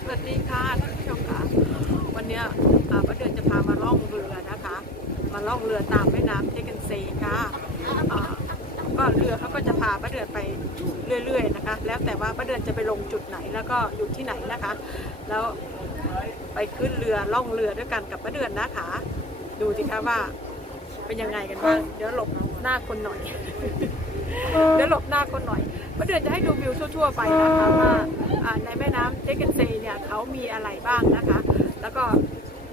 สวัสดีค่ะท่านผู้ชมค่ะ วันนี้ป้าเดือนจะพามาล่องเรือนะคะ มาล่องเรือตามแม่น้ำเทกันเซค่ะก็เรือเขาก็จะพาป้าเดือนไปเรื่อยๆนะคะ แล้วแต่ว่าป้าเดือนจะไปลงจุดไหนแล้วก็อยู่ที่ไหนนะคะ แล้วไปขึ้นเรือล่องเรือด้วยกันกับป้าเดือนนะคะ ดูสิคะว่า เป็นยังไงกันบ้าง เดี๋ยวหลบหน้าคนหน่อย เดี๋ยวหลบหน้าคนหน่อยป้าเดือนจะให้ดูวิวทั่ว ๆ ไปนะคะว่าอ่าในแม่น้ำเทกันซีเนี่ยเขามีอะไรบ้างนะคะ แล้วก็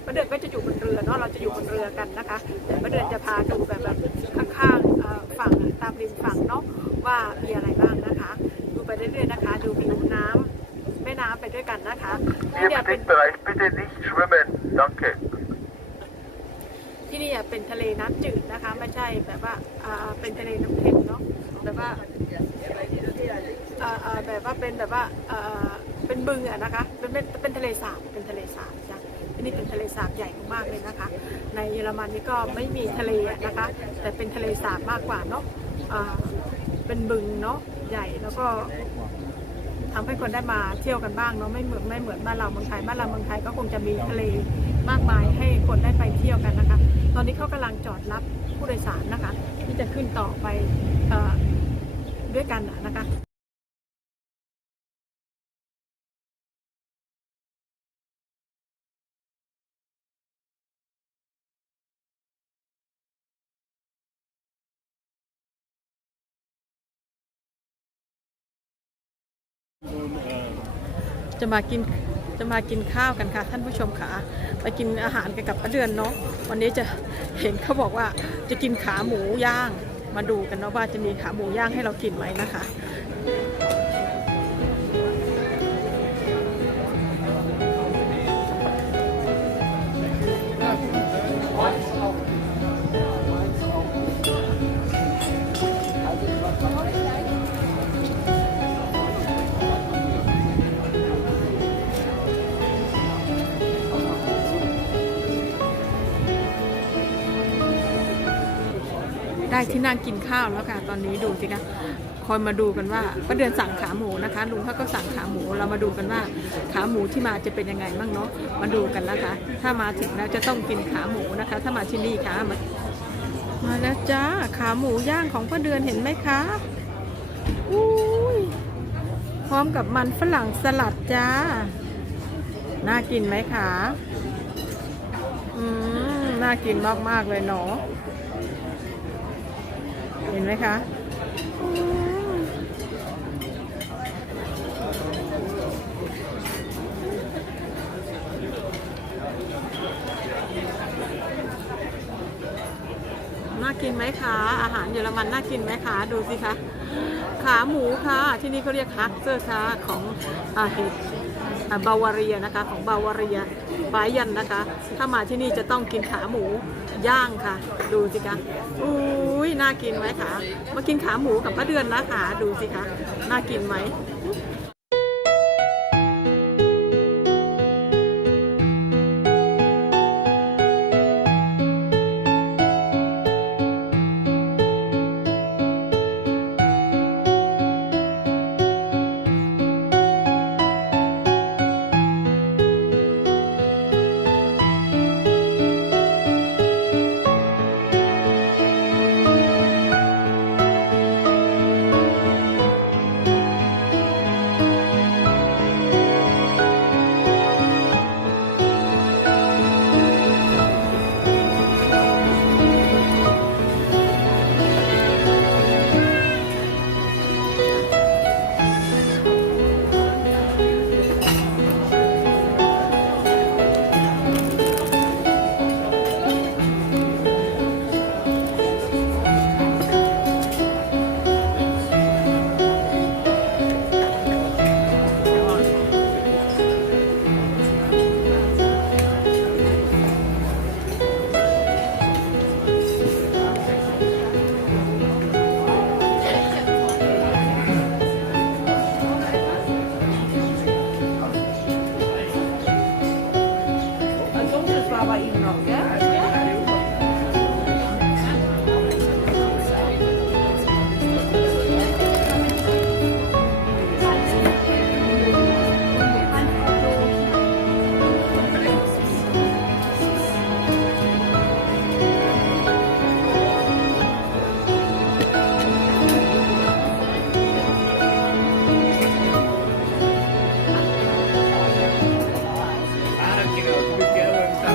ป้าเดือนก็จะอยู่บนเรือเนาะเราจะอยู่บนเรือกันนะคะแต่ป้าเดือนจะพาดูแบบแบบข้างๆเอ่อฝั่งตามริมฝั่งเนาะว่ามีอะไรบ้างนะคะ ดูไปเรื่อยๆนะคะ ดูวิวน้ำแม่น้ำไปด้วยกันนะคะที่ Im เนี่ยเป็น Blickbereich bitte nicht schwimmen. Danke. ที่นี่เป็นทะเลน้ำจืดนะคะ ไม่ใช่แบบว่าเป็นทะเลน้ำเค็มเนาะแบบว่าแบบว่าเป็นแบบว่าเป็นบึงอะนะคะเป็นเป็นเป็นทะเลสาบเป็นทะเลสาบจ้ะนี่เป็นทะเลสาบใหญ่มากเลยนะคะ ในเยอรมันนี่ก็ไม่มีทะเลนะคะ แต่เป็นทะเลสาบมากกว่าเนาะเป็นบึงเนาะใหญ่แล้วก็ทำให้คนได้มาเที่ยวกันบ้างเนาะไม่เหมือนไม่เหมือนบ้านเราเมืองไทยบ้านเราเมืองไทยก็คงจะมีทะเล มากมายให้คนได้ไปเที่ยวกันนะคะ ตอนนี้เขากำลังจอดรับผู้โดยสารนะคะ ที่จะขึ้นต่อไปอด้วยกันนะคะจะมากิน จะมากินข้าวกันค่ะ ท่านผู้ชมค่ะไปกินอาหารกันกับป้าเดือนเนาะวันนี้จะเห็นเขาบอกว่าจะกินขาหมูย่างมาดูกันเนาะว่าจะมีขาหมูย่างให้เรากินไหมนะคะ ได้ที่นั่งกินข้าวแล้วค่ะ ตอนนี้ดูสิคะคอยมาดูกันว่าป้าเดือนสั่งขาหมูนะคะลุงเขาก็สั่งขาหมูเรามาดูกันว่า ขาหมูที่มาจะเป็นยังไงบ้างเนาะมาดูกันนะคะ ถ้ามาถึงแล้วจะต้องกินขาหมูนะคะ ถ้ามาที่นี่ค่ะมามาแล้วจ้าขาหมูย่างของป้าเดือนเห็นไหมคะอุ้ยพร้อมกับมันฝรั่งสลัดจ้า น่ากินไหมคะอืมน่ากินมากๆเลยเนาะ เห็นไหมคะน่ากินไหมคะ อาหารเยอรมันน่ากินไหมคะ ดูสิคะ ขาหมูค่ะ ที่นี่เขาเรียกฮักเซอร์ค่ะ ของอาเฮดบาวาเรียนะคะ ของบาวาเรีย บายันนะคะ ถ้ามาที่นี่จะต้องกินขาหมูย่างค่ะ ดูสิคะอุ้ยน่ากินไหมคะมากินขาหมูกับป้าเดือนนะคะดูสิคะน่ากินไหม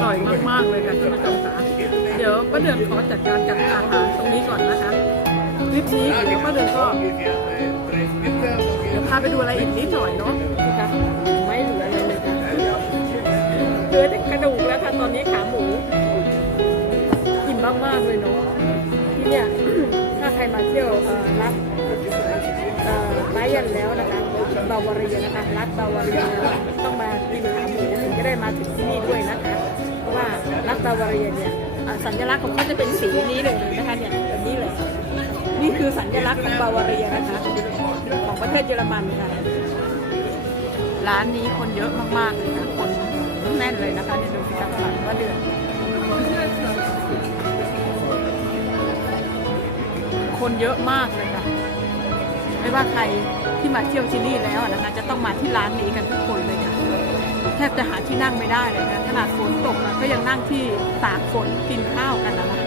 ร่อยมากเลยค่ะท่านผู้ชมค่ะเดี๋ยวป้าเดือนขอจัดการจัดอาหารตรงนี้ก่อนนะคะคลิปนี้เดี๋ยวป้าเดือนก็เดี๋ยวพาไปดูอะไรอีกนิดหน่อยเนาะนะคะไม่เหลืออะไรเลยค่ะเหลือแต่กระดูกแล้วค่ะตอนนี้ขาหมูอิ่มมากๆเลยเนาะที่เนี่ยถ้าใครมาเที่ยวรัฐเอ่อไบยันแล้วนะคะบาวาเรียนะคะรัฐบาวาเรียต้องมากินขาหมูถึงจะได้มาถึงที่นี่ด้วยนะคะ ว่ารัฐบาวเรียเนี่ยสัญลักษณ์ของเขาจะเป็นสีนี้เลยนะคะเนี่ยแบบนี้เลยนี่คือสัญลักษณ์ของบาวาเรียนะคะของประเทศเยอรมันค่ะร้านนี้คนเยอะมากๆเลยค่ะคนแน่นเลยนะคะเนี่ยดูสิคะฝันว่าเดือนคนเยอะมากเลยค่ะไม่ว่าใครที่มาเที่ยวที่นี่แล้วนะคะ จะต้องมาที่ร้านนี้กันทุกคนเลย แทบจะหาที่นั่งไม่ได้เลยนะขนาดฝนตกอะก็ยังนั่งที่ตากฝนกินข้าวกันนะคะ